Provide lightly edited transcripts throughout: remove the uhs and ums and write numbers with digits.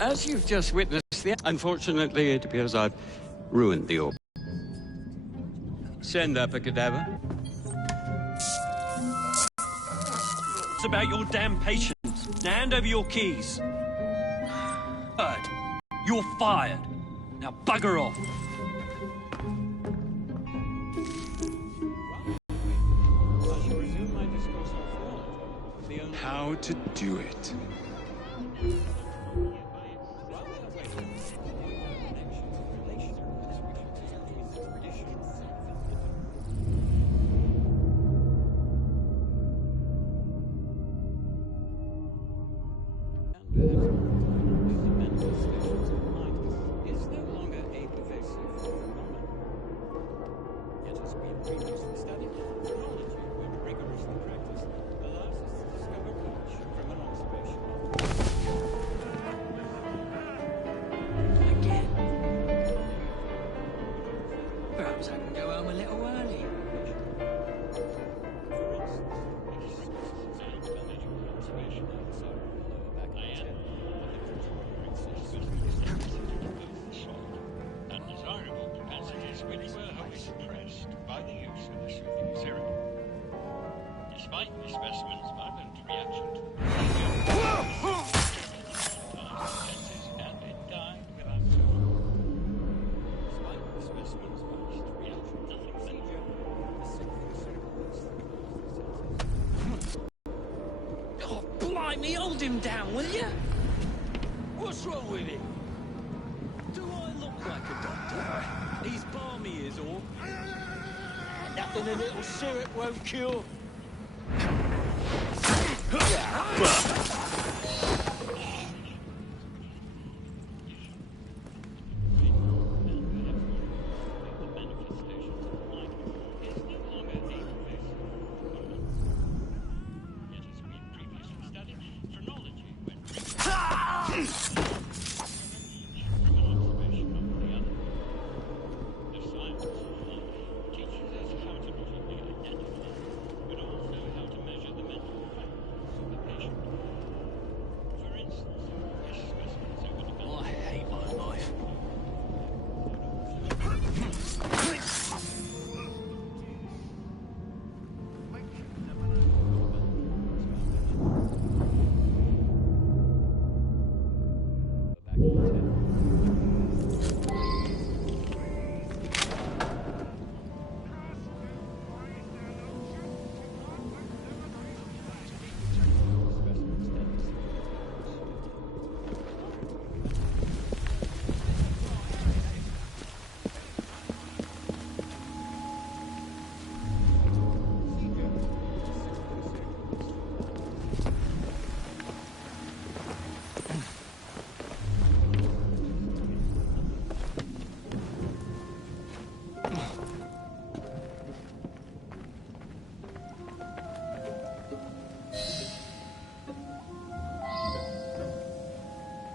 As you've just witnessed, unfortunately, it appears I've ruined the orb. Send up a cadaver. It's about your damn patience. Now hand over your keys. Bird, you're fired. Now bugger off. How to do it. Perhaps I can go home a little early. Undesirable capacities which were wholly suppressed by the use of the soothing syrup. Despite the specimen's violent reaction to the procedure, and it died without surgery. Despite the specimen's violent reaction to the procedure, the soothing syrup was Oh, blimey, hold him down, will you? What's wrong with him? Do I look like a doctor? He's balmy is all. Nothing a little syrup won't cure.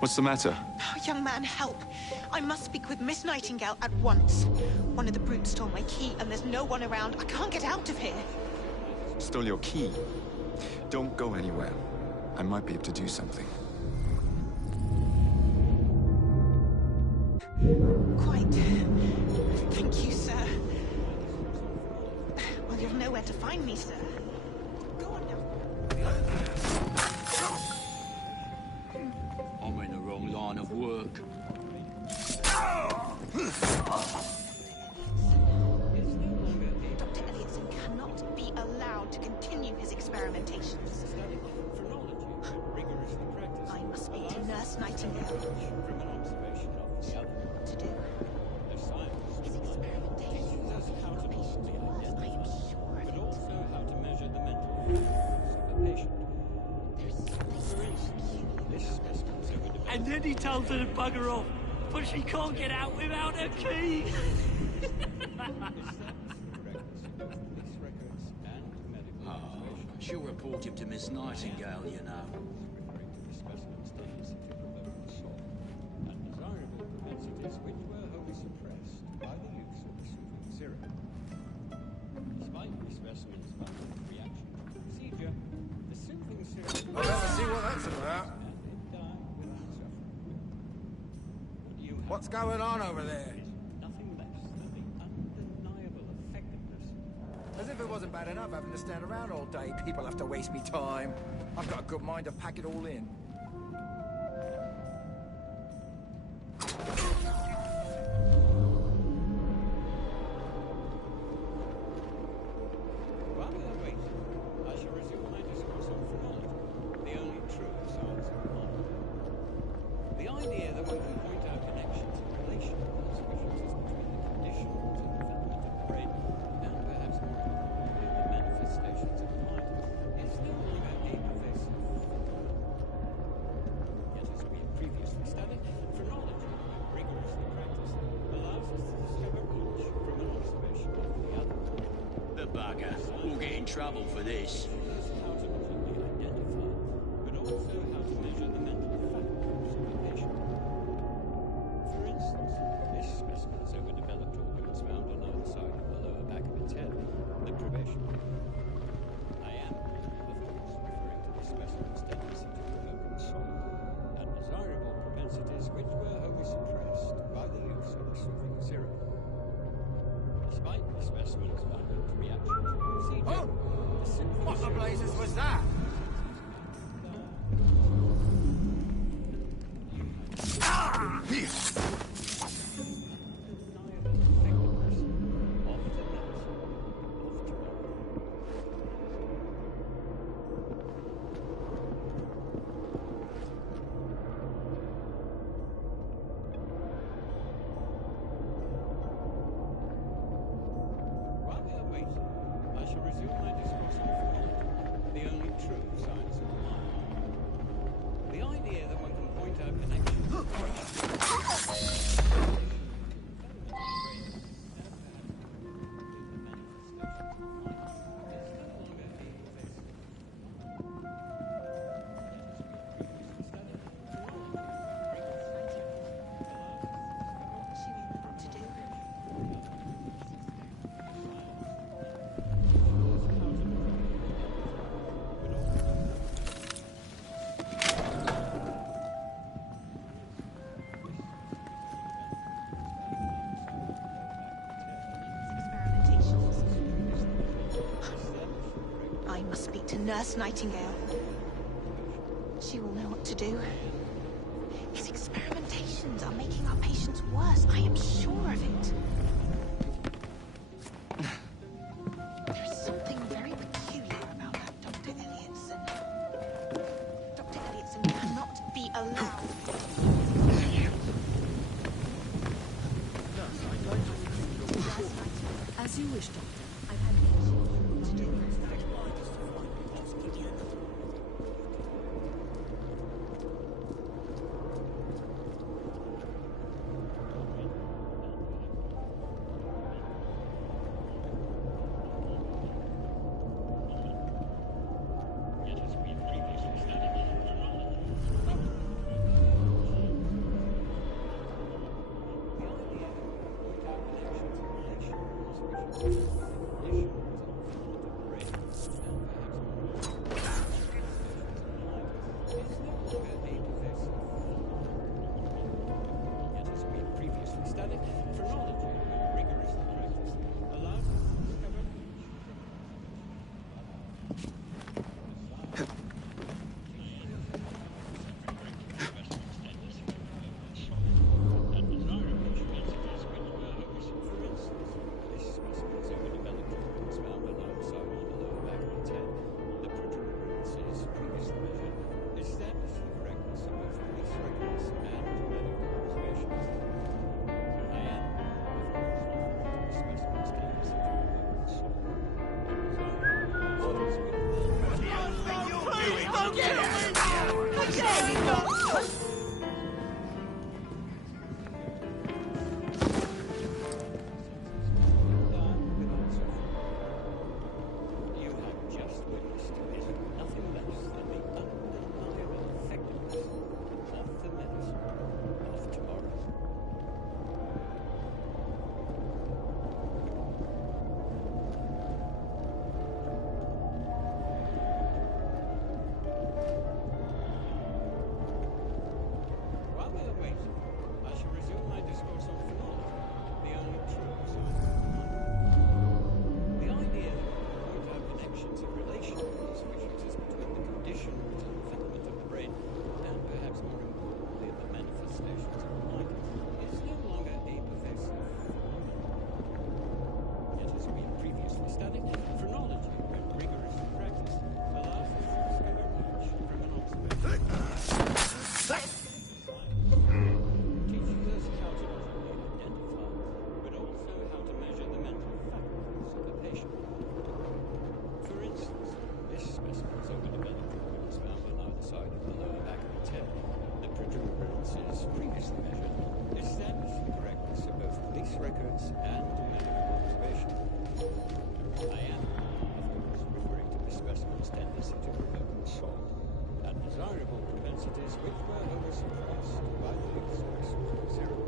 What's the matter? Oh, young man, help. I must speak with Miss Nightingale at once. One of the brutes stole my key, and there's no one around. I can't get out of here. Stole your key? Don't go anywhere. I might be able to do something. Quite. Thank you, sir. Well, you'll know where to find me, sir. Go on now. I'm in the wrong line of work. Dr. Elliotson cannot be allowed to continue his experimentations. I must speak to Nurse Nightingale. What to do? His experimentations on the patient. I am sure of it. There's something peculiar. And then he told her to bugger off, but she can't get out without her key. She'll report him to Miss Nightingale, you know. I'll have to see what that's about. What's going on over there? Nothing less than the undeniable effectiveness. As if it wasn't bad enough having to stand around all day. People have to waste me time. I've got a good mind to pack it all in. While we are waiting, I shall resume my discourse on phrenology, the only true science of the mind. The idea that one can point out connections and relations which exist between the conditions and development of the brain, and perhaps more importantly, the manifestations of the mind, is no longer a pervasive yet, as we have previously studied, phrenology, when rigorously practiced, allows us to discover each from an observation of the other. The bugger. We'll get in trouble for this. Is how to not only identify, but also how to measure the mental faculties of a patient. For instance, this specimen's overdeveloped organs found on either side of the lower back of its head, the probation. I am, of course, referring to the specimen's tendency to provoke insult, undesirable propensities which were wholly suppressed by the use of the soothing serum. Despite the specimen's violent reaction to the procedure, Oh! the soothing What the serum blazes was that? Ah! While we are waiting, I shall resume my discourse on phrenology, the only true science of the mind. The idea that one can point out connections. She will know what to do. Experimentations. I must speak to Nurse Nightingale. She will know what to do. His experimentations are making our patients worse. I am sure of it. There is something very peculiar about that Dr. Elliotson. Dr. Elliotson cannot be allowed. As you wish, Doctor. I've had what to do. Yet, as we have previously studied, phrenology, when rigorously practiced, allows us to discover You have just witnessed nothing less than the undeniable effectiveness of the medicine of tomorrow. as previously measured, established the correctness of both police records and medical observation. I am, of course, referring to the specimen's tendency to provoke assault and desirable propensities which were wholly suppressed by the expression serum.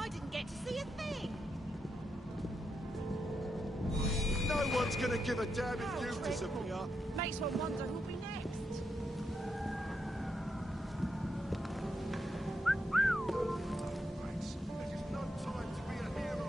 I didn't get to see a thing. No one's gonna give a damn if you disappear. Makes one wonder who'll be next. There's just no time to be a hero.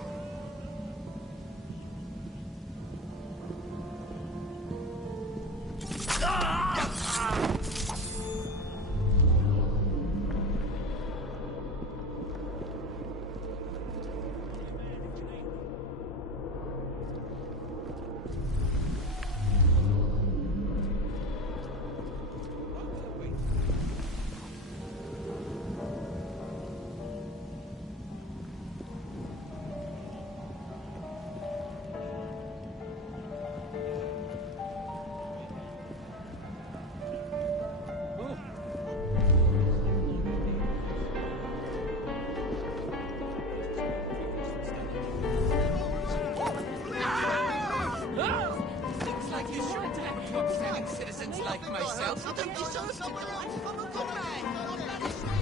Things like this shouldn't happen to upstanding citizens like myself. I don't deserve to die. I'm a good man. I'm bloody swear.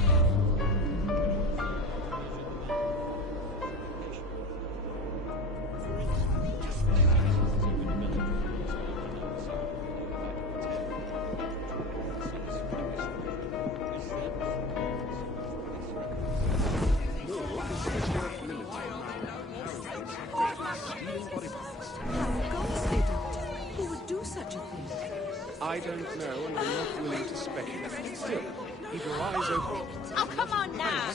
Who would do such a thing? I don't know, and I'm not willing to speculate. Still, keep your eyes open. Oh, come on now.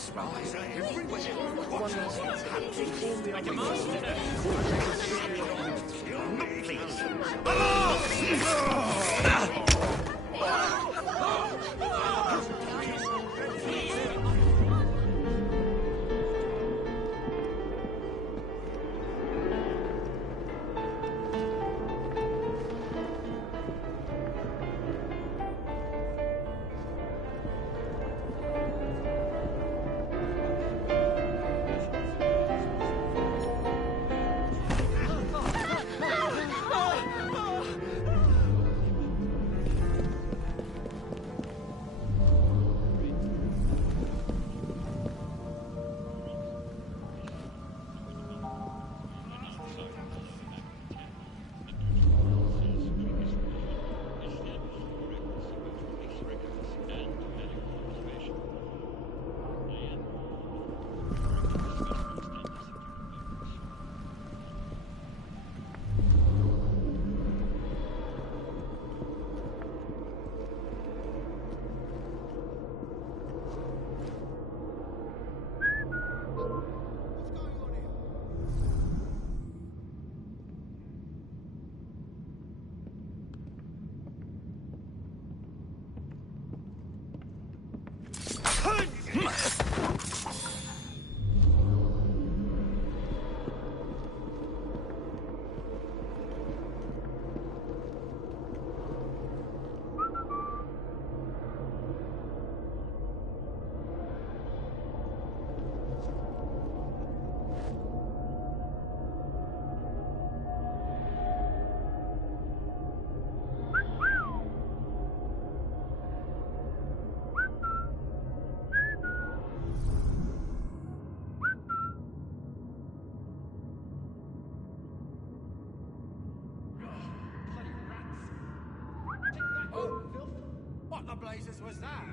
was that?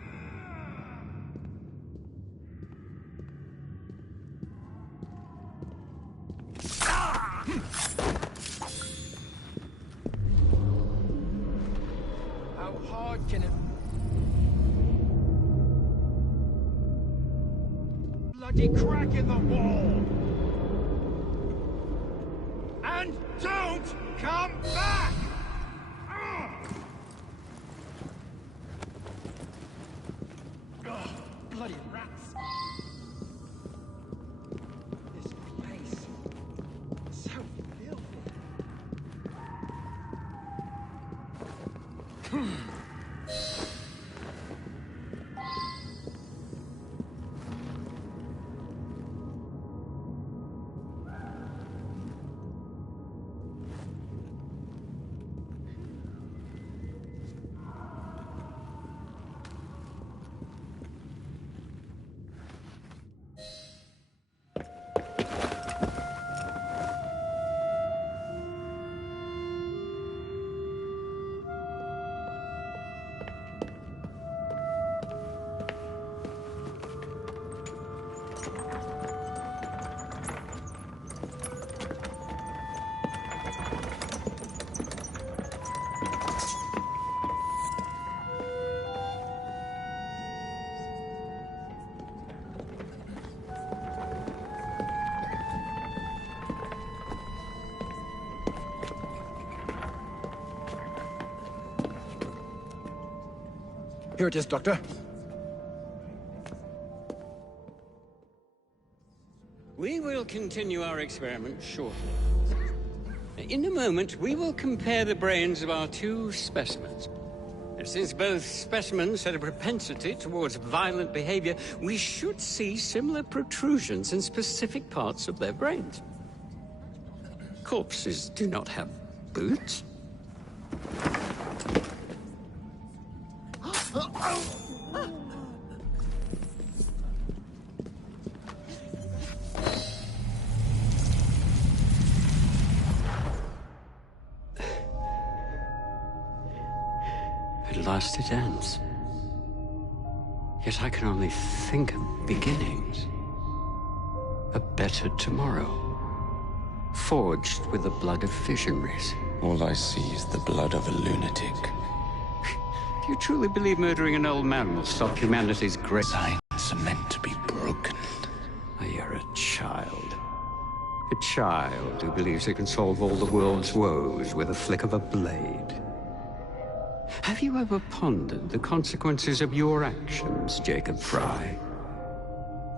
How hard can it... Bloody crack in the wall! And don't come back! Ugh, bloody rats! This place... so filthy. Here it is, Doctor. We will continue our experiment shortly. In a moment, we will compare the brains of our two specimens. And since both specimens had a propensity towards violent behavior, we should see similar protrusions in specific parts of their brains. Corpses do not have boots. At last it ends. Yet I can only think of beginnings. A better tomorrow. Forged with the blood of visionaries. All I see is the blood of a lunatic. Do you truly believe murdering an old man will stop humanity's great... Signs are meant to be broken. Oh, you're a child. A child who believes it can solve all the world's woes with a flick of a blade. Have you ever pondered the consequences of your actions, Jacob Fry?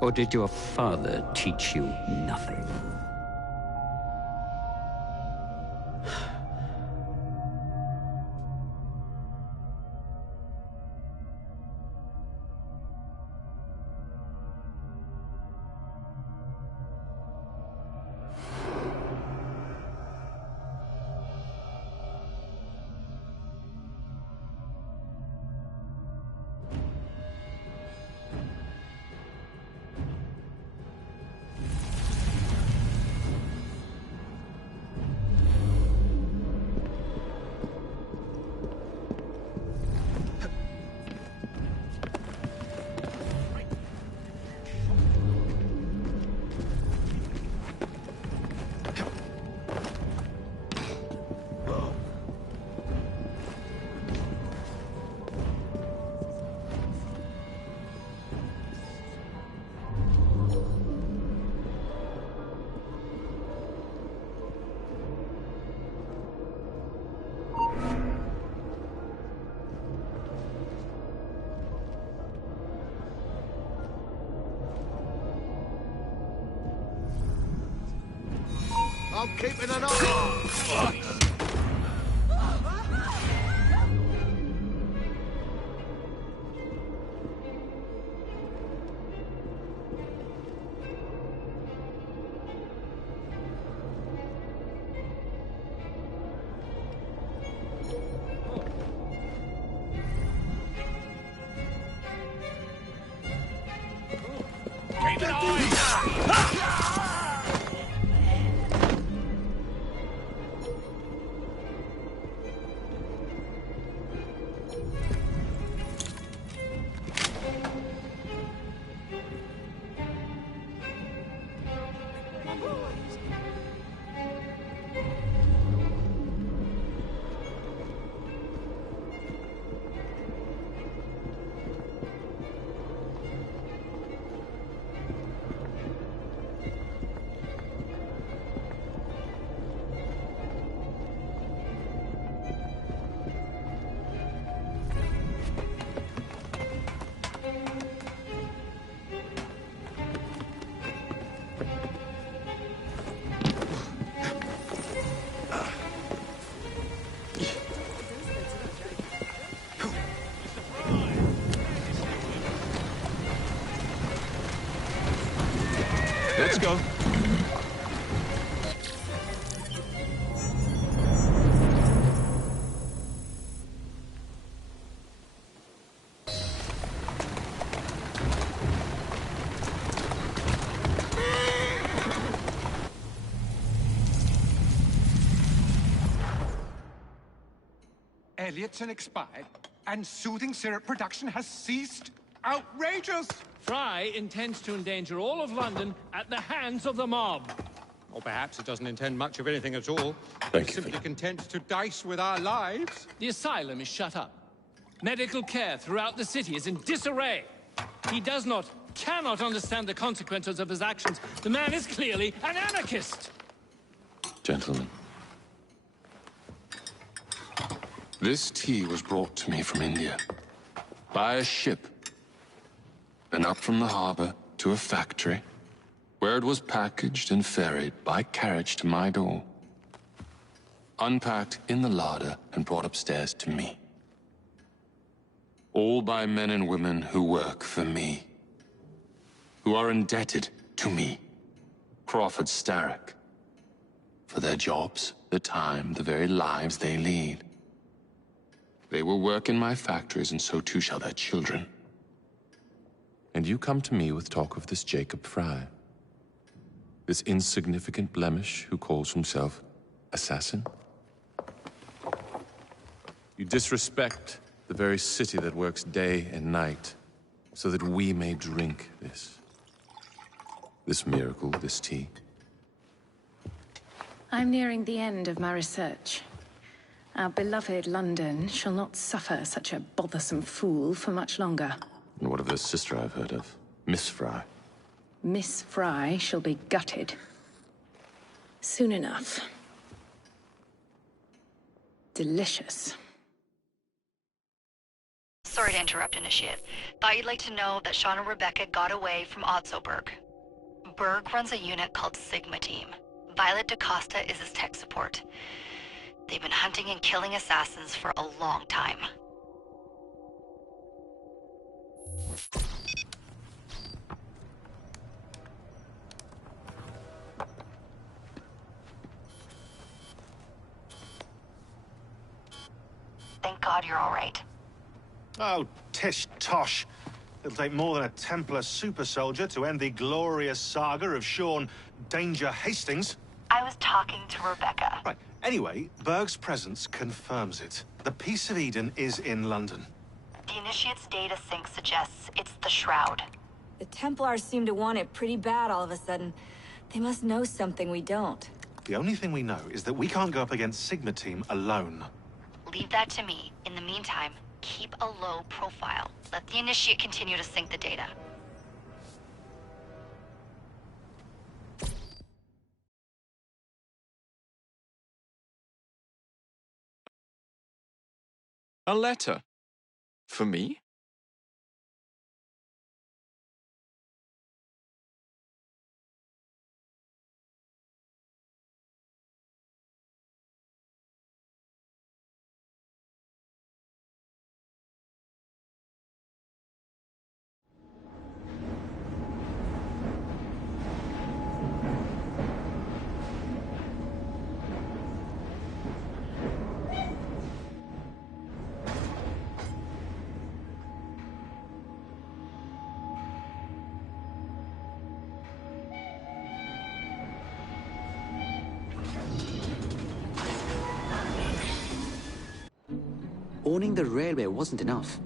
Or did your father teach you nothing? I'm keeping an eye. Elliotson expired, and soothing syrup production has ceased. Outrageous! Fry intends to endanger all of London at the hands of the mob. Or perhaps it doesn't intend much of anything at all. Thank It's you, simply content to dice with our lives. The asylum is shut up. Medical care throughout the city is in disarray. He cannot understand the consequences of his actions. The man is clearly an anarchist. Gentlemen. This tea was brought to me from India. By a ship. And up from the harbor to a factory, where it was packaged and ferried by carriage to my door. Unpacked in the larder and brought upstairs to me. All by men and women who work for me. Who are indebted to me, Crawford Starrick, for their jobs, the time, the very lives they lead. They will work in my factories, and so too shall their children. And you come to me with talk of this Jacob Fry. This insignificant blemish who calls himself assassin? You disrespect the very city that works day and night so that we may drink this miracle, this tea. I'm nearing the end of my research. Our beloved London shall not suffer such a bothersome fool for much longer. And what of her sister I've heard of? Miss Fry. Miss Fry shall be gutted. Soon enough. Delicious. Sorry to interrupt, Initiate. Thought you'd like to know that Sean and Rebecca got away from Otzoberg. Berg runs a unit called Sigma Team. Violet DaCosta is his tech support. They've been hunting and killing assassins for a long time. Thank God you're all right. Oh, tish tosh. It'll take more than a Templar super soldier to end the glorious saga of Sean Danger Hastings. I was talking to Rebecca. Right. Anyway, Berg's presence confirms it. The Peace of Eden is in London. The Initiate's data sync suggests it's the Shroud. The Templars seem to want it pretty bad all of a sudden. They must know something we don't. The only thing we know is that we can't go up against Sigma Team alone. Leave that to me. In the meantime, keep a low profile. Let the Initiate continue to sync the data. A letter? For me? Owning the railway wasn't enough.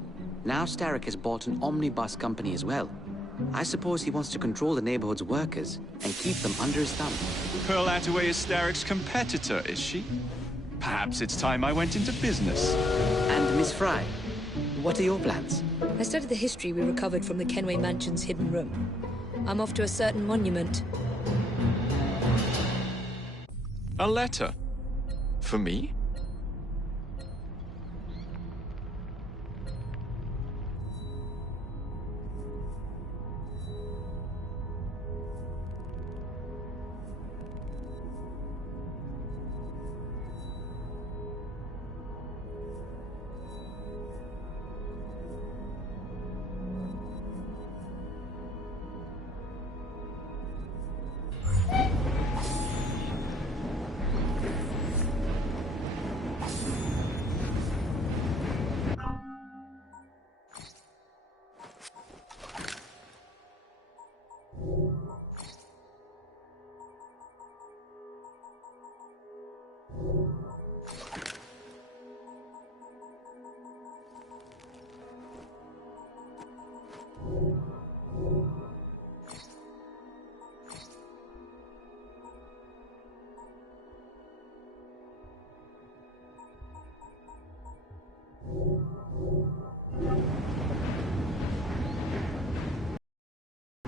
Now Starrick has bought an omnibus company as well. I suppose he wants to control the neighborhood's workers and keep them under his thumb. Pearl Attaway is Starrick's competitor, is she? Perhaps it's time I went into business. And Miss Fry, what are your plans? I studied the history we recovered from the Kenway Mansion's hidden room. I'm off to a certain monument. A letter? For me?